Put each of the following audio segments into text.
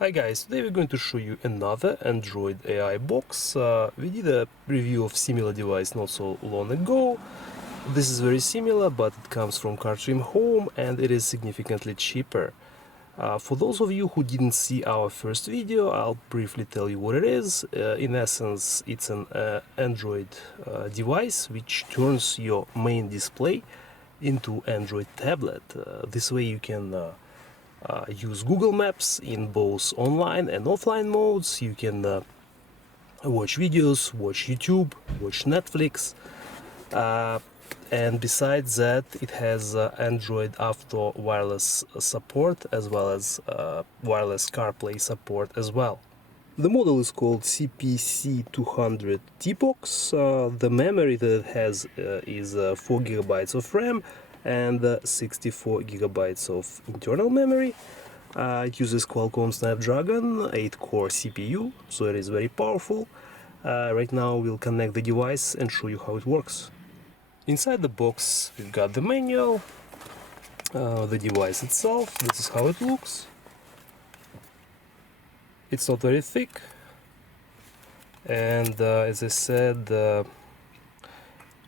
Hi guys, today we're going to show you another Android AI box. We did a review of similar device not so long ago. This is very similar, but it comes from CarTrim Home and it is significantly cheaper. For those of you who didn't see our first video, I'll briefly tell you what it is. In essence, it's an Android device which turns your main display into Android tablet. This way you can use Google Maps in both online and offline modes. You can watch videos, watch YouTube, watch Netflix, and besides that it has Android Auto wireless support as well as wireless CarPlay support as well. The model is called CPC200 T-Box. The memory that it has is 4 GB of RAM and 64 GB of internal memory. It uses Qualcomm Snapdragon 8-core CPU, so it is very powerful. Right now we'll connect the device and show you how it works. Inside the box we've got the manual, the device itself. This is how it looks. It's not very thick, and as I said,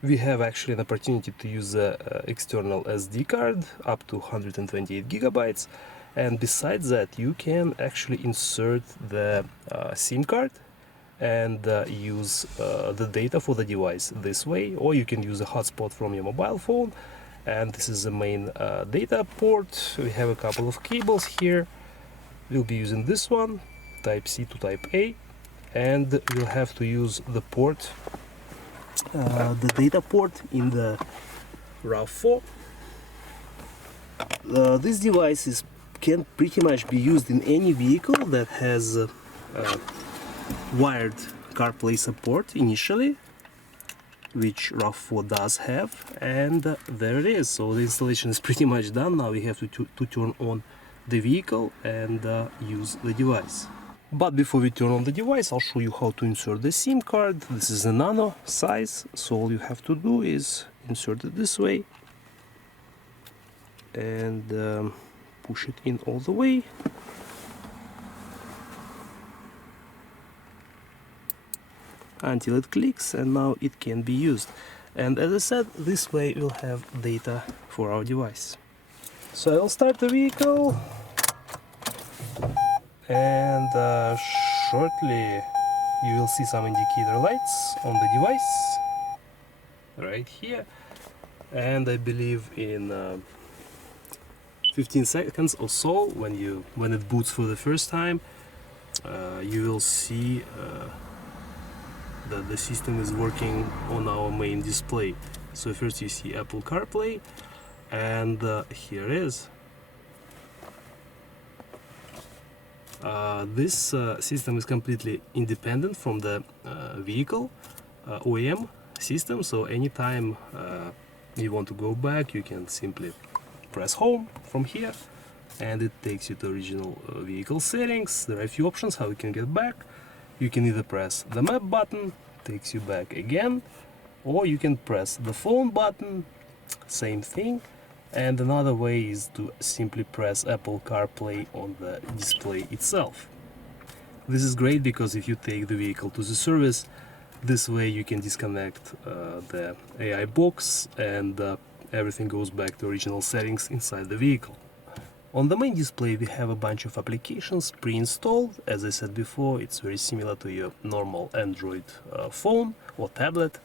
we have actually an opportunity to use the external SD card up to 128 GB, and besides that you can actually insert the SIM card and use the data for the device this way, or you can use a hotspot from your mobile phone. And this is the main data port. We have a couple of cables here. We'll be using this one, Type C to Type A, and we'll have to use the port, the data port in the RAV4. This device can pretty much be used in any vehicle that has wired CarPlay support initially, which RAV4 does have, and there it is. So the installation is pretty much done. Now we have to turn on the vehicle and use the device. But before we turn on the device, I'll show you how to insert the SIM card. This is a nano size, so all you have to do is insert it this way and push it in all the way. Until it clicks, and now it can be used. And as I said, this way we'll have data for our device. So I'll start the vehicle, and shortly you will see some indicator lights on the device right here, and I believe in 15 seconds or so, when it boots for the first time, you will see that the system is working on our main display. So first you see Apple CarPlay, and here it is. This system is completely independent from the vehicle OEM system, so anytime you want to go back, you can simply press home from here and it takes you to original vehicle settings. There are a few options how you can get back. You can either press the map button, takes you back again, or you can press the phone button, same thing. And another way is to simply press Apple CarPlay on the display itself. This is great because if you take the vehicle to the service, this way you can disconnect the AI box and everything goes back to original settings inside the vehicle. On the main display we have a bunch of applications pre-installed. As I said before, it's very similar to your normal Android phone or tablet.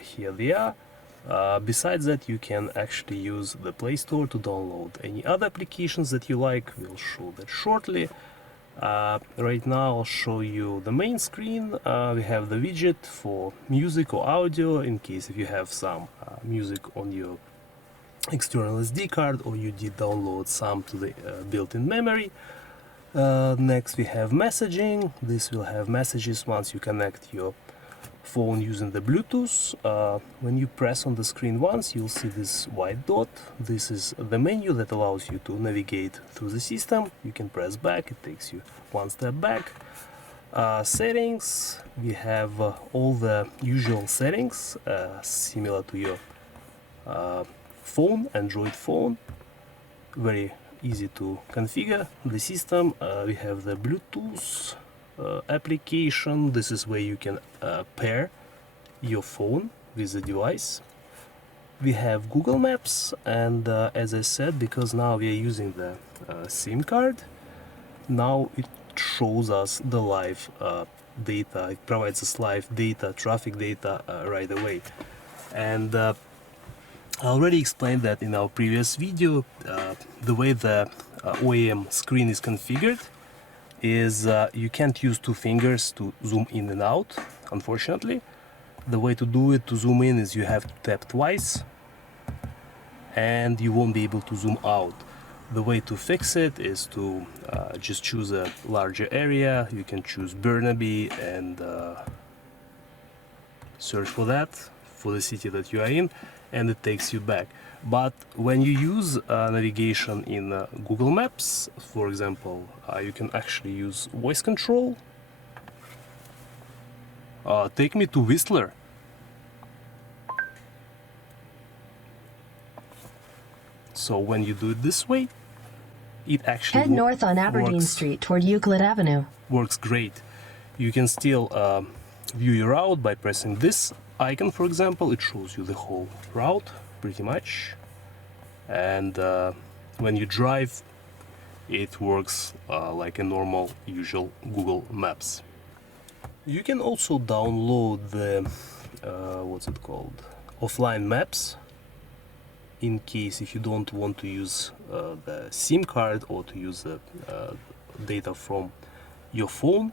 Here they are. Besides that, you can actually use the Play Store to download any other applications that you like. We'll show that shortly. Right now I'll show you the main screen. We have the widget for music or audio, in case if you have some music on your external SD card or you did download some to the built-in memory. Next we have messaging. This will have messages once you connect your phone using the Bluetooth. When you press on the screen once, you'll see this white dot. This is the menu that allows you to navigate through the system. You can press back, it takes you one step back. Settings, we have all the usual settings similar to your phone, Android phone. Very easy to configure the system. We have the Bluetooth application. This is where you can pair your phone with the device. We have Google Maps, and as I said, because now we are using the SIM card, now it shows us the live data. It provides us live data, traffic data right away. And I already explained that in our previous video. The way the OEM screen is configured is you can't use two fingers to zoom in and out, unfortunately. The way to do it, to zoom in, is you have to tap twice and you won't be able to zoom out. The way to fix it is to just choose a larger area. You can choose Burnaby and search for that, for the city that you are in, and it takes you back. But when you use navigation in Google Maps, for example, you can actually use voice control. Take me to Whistler. So when you do it this way, it actually head north on Aberdeen Street toward Euclid Avenue. Works great. You can still view your route by pressing this icon, for example. It shows you the whole route pretty much, and when you drive, it works like a normal usual Google Maps. You can also download the what's it called, offline maps, in case if you don't want to use the SIM card or to use the data from your phone,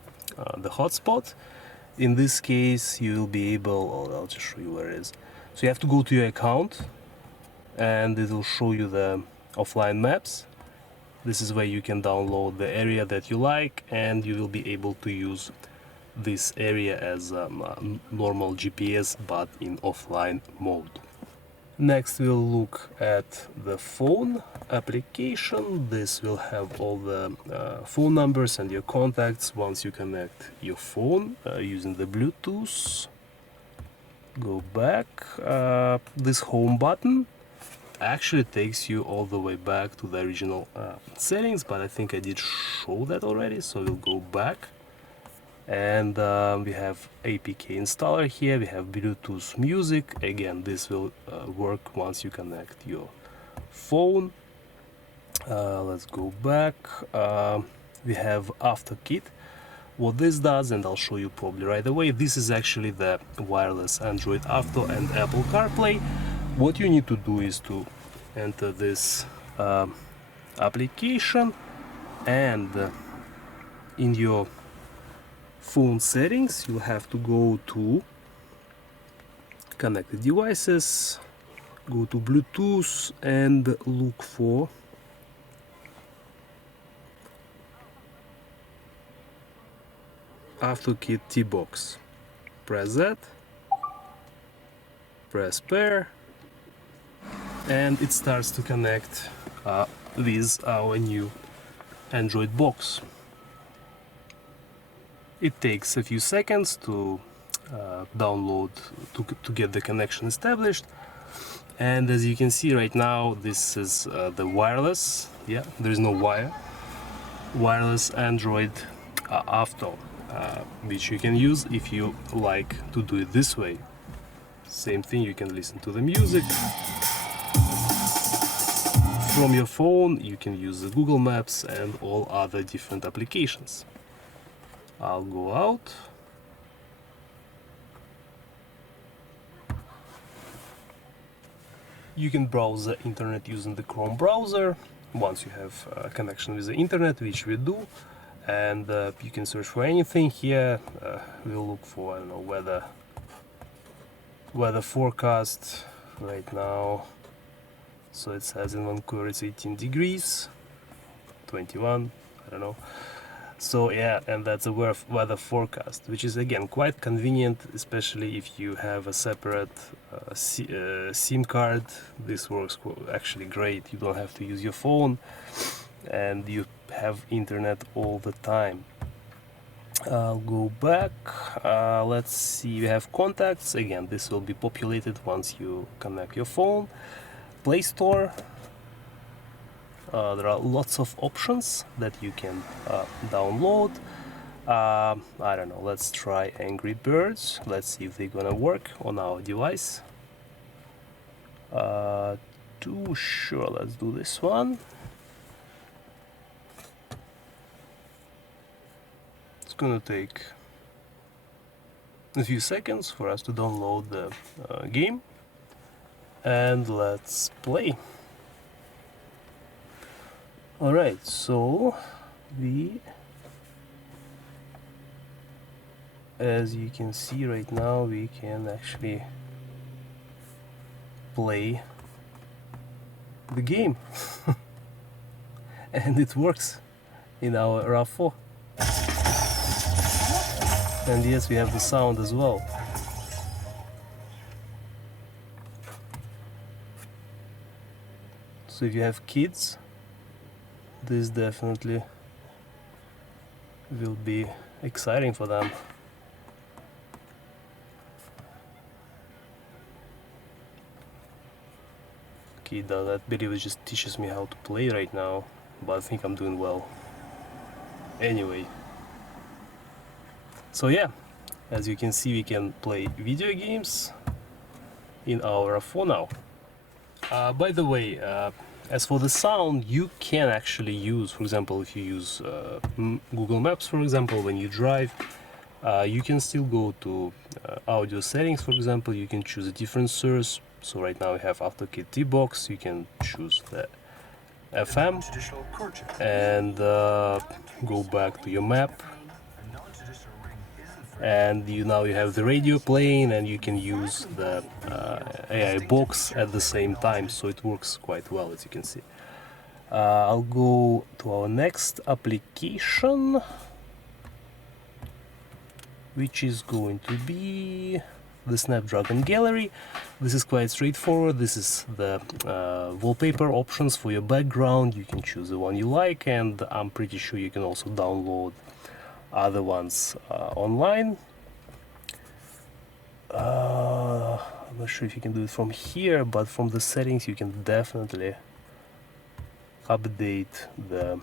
the hotspot. In this case, you will be able, I'll just show you where it is. So you have to go to your account and it will show you the offline maps. This is where you can download the area that you like, and you will be able to use this area as normal GPS but in offline mode. Next we'll look at the phone application. This will have all the phone numbers and your contacts once you connect your phone using the Bluetooth. Go back. This home button actually takes you all the way back to the original settings, but I think I did show that already, so we'll go back. And we have APK installer here. We have Bluetooth music. Again, this will work once you connect your phone. Let's go back. We have AutoKit. What this does, and I'll show you probably right away, this is actually the wireless Android Auto and Apple CarPlay. What you need to do is to enter this application, and in your phone settings you'll have to go to connected devices, go to Bluetooth and look for AutoKit T-Box. Press that, press pair, and it starts to connect with our new Android box. It takes a few seconds to download, to get the connection established. And as you can see right now, this is the wireless, yeah, there is no wire, wireless Android Auto, which you can use if you like to do it this way. Same thing, you can listen to the music from your phone, you can use the Google Maps and all other different applications. I'll go out. You can browse the internet using the Chrome browser once you have a connection with the internet, which we do, and you can search for anything here. We'll look for, I don't know, weather forecast right now. So it says in Vancouver it's 18 degrees, 21, I don't know. So yeah, and that's a weather forecast, which is again quite convenient, especially if you have a separate SIM card. This works actually great. You don't have to use your phone and you have internet all the time. I'll go back. Let's see, we have contacts. Again, this will be populated once you connect your phone. Play Store. there are lots of options that you can download. I don't know, let's try Angry Birds. Let's see if they're gonna work on our device. Sure, let's do this one. It's gonna take a few seconds for us to download the game, and let's play. Alright, so as you can see right now, we can actually play the game and it works in our RAV4. And yes, we have the sound as well. So if you have kids, this definitely will be exciting for them. Okay, that video just teaches me how to play right now, but I think I'm doing well. Anyway, so yeah, as you can see, we can play video games in our phone now. By the way, as for the sound, you can actually use, for example, if you use Google Maps, for example, when you drive, you can still go to audio settings, for example. You can choose a different source. So right now we have AutoKit T-Box. You can choose the FM and go back to your map. And now you have the radio playing, and you can use the AI box at the same time, so it works quite well, as you can see. I'll go to our next application, which is going to be the Snapdragon Gallery. This is quite straightforward. This is the wallpaper options for your background. You can choose the one you like, and I'm pretty sure you can also download other ones online. I'm not sure if you can do it from here, but from the settings you can definitely update the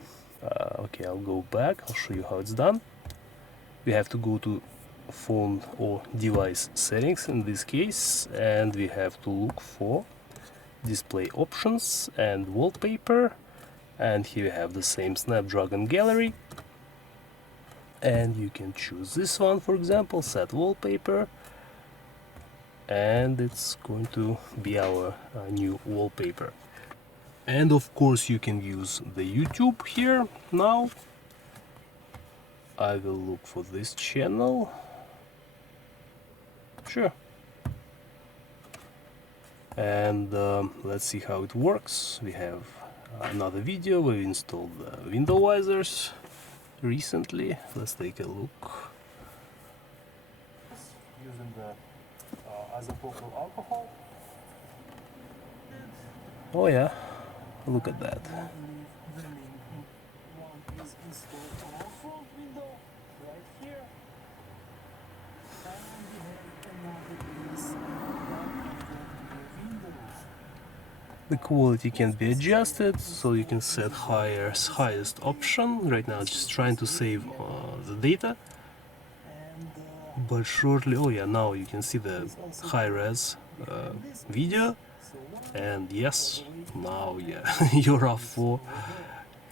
okay, I'll go back, I'll show you how it's done. We have to go to phone or device settings in this case, and we have to look for display options and wallpaper, and here we have the same Snapdragon Gallery, and you can choose this one, for example, set wallpaper, and it's going to be our new wallpaper. And of course you can use the YouTube here. Now I will look for this channel. Sure. And let's see how it works. We have another video where we installed the window visors recently. Let's take a look. Using the isopropyl alcohol. Oh yeah, look at that. The quality can be adjusted, so you can set highest option. Right now it's just trying to save the data, but shortly, oh yeah, now you can see the high-res video, and yes, now yeah, your RAV4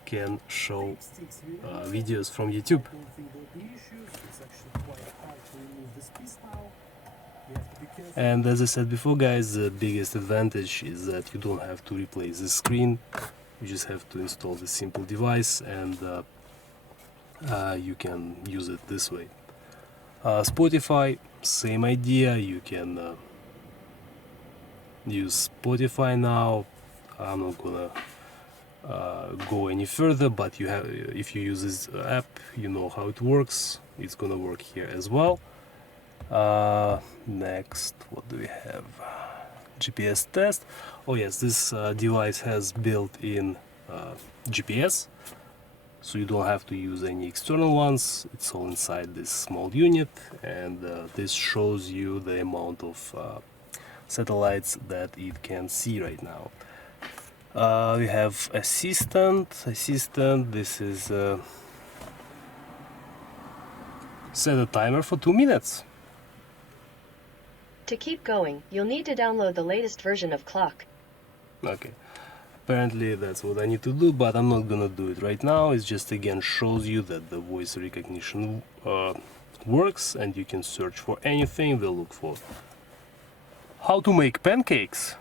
can show videos from YouTube. And as I said before, guys, the biggest advantage is that you don't have to replace the screen. You just have to install the simple device, and you can use it this way. Spotify, same idea. You can use Spotify now. I'm not gonna go any further, but you have, if you use this app, you know how it works. It's gonna work here as well. Next, what do we have? GPS test. Oh yes, this device has built-in GPS, so you don't have to use any external ones. It's all inside this small unit, and this shows you the amount of satellites that it can see right now. We have assistant. This is set a timer for 2 minutes. To keep going, you'll need to download the latest version of Clock. Okay, apparently that's what I need to do, but I'm not gonna do it right now. It just again shows you that the voice recognition works, and you can search for anything. We'll look for how to make pancakes,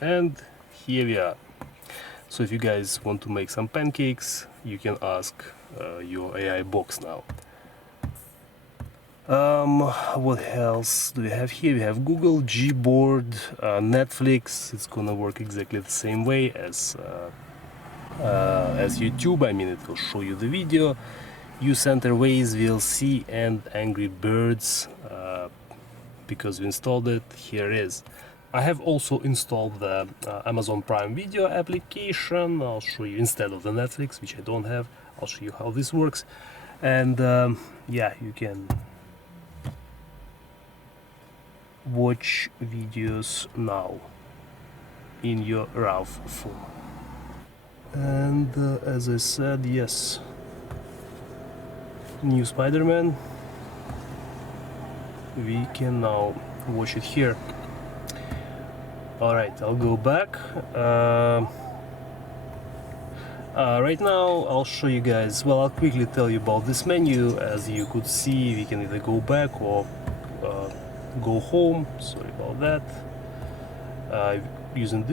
and here we are. So if you guys want to make some pancakes, you can ask your AI box now. What else do we have here? We have Google, Gboard, Netflix. It's gonna work exactly the same way as YouTube. I mean, it will show you the video. U-Center Waze, VLC, and Angry Birds. Because we installed it, here it is. I have also installed the Amazon Prime Video application. I'll show you instead of the Netflix, which I don't have. I'll show you how this works. And yeah, you can watch videos now in your RAV4. And as I said, yes, new Spider-Man, we can now watch it here. Alright, I'll go back. Right now I'll show you guys, well, I'll quickly tell you about this menu. As you could see, we can either go back or go home. Sorry about that. Using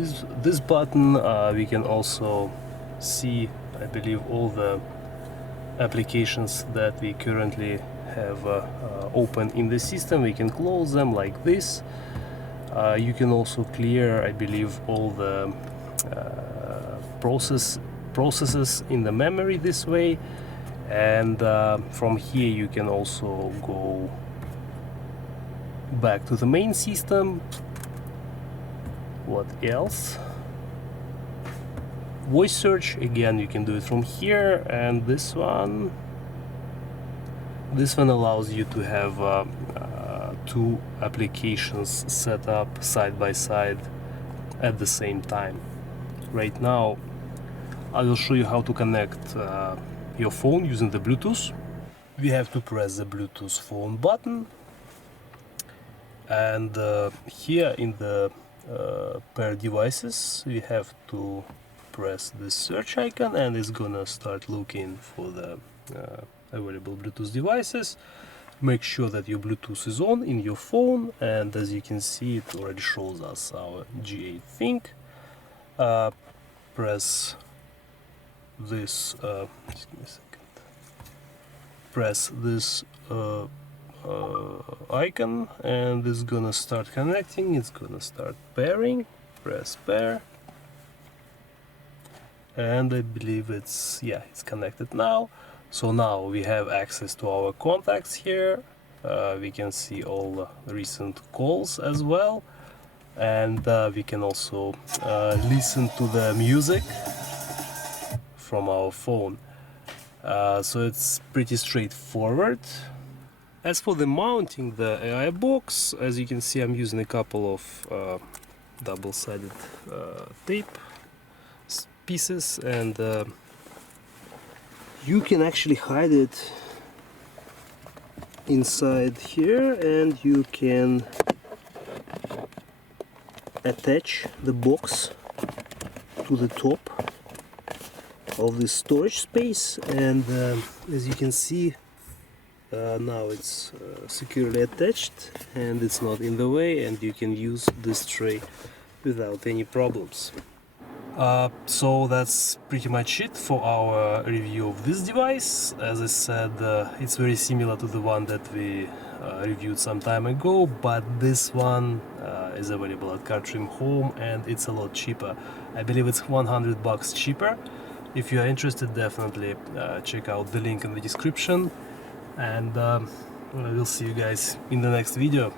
this button, we can also see, I believe, all the applications that we currently have open in the system. We can close them like this. You can also clear, I believe, all the processes in the memory this way, and from here you can also go back to the main system. What else? Voice search, again, you can do it from here, and this one allows you to have two applications set up side by side at the same time. Right now I will show you how to connect your phone using the Bluetooth. We have to press the Bluetooth phone button, and here in the pair devices we have to press this search icon, and it's gonna start looking for the available Bluetooth devices. Make sure that your Bluetooth is on in your phone, and as you can see, it already shows us our G8 thing. Press this just give me a second. Press this icon, and it's gonna start connecting. It's gonna start pairing. Press pair, and I believe it's connected now. So now we have access to our contacts here. We can see all the recent calls as well, and we can also listen to the music from our phone. So it's pretty straightforward. As for the mounting the AI box, as you can see, I'm using a couple of double-sided tape pieces, and you can actually hide it inside here, and you can attach the box to the top of the storage space, and as you can see, now it's securely attached and it's not in the way, and you can use this tray without any problems. So that's pretty much it for our review of this device. As I said, it's very similar to the one that we reviewed some time ago, but this one is available at CarTrim Home, and it's a lot cheaper. I believe it's $100 cheaper. If you are interested, definitely check out the link in the description, and we'll see you guys in the next video.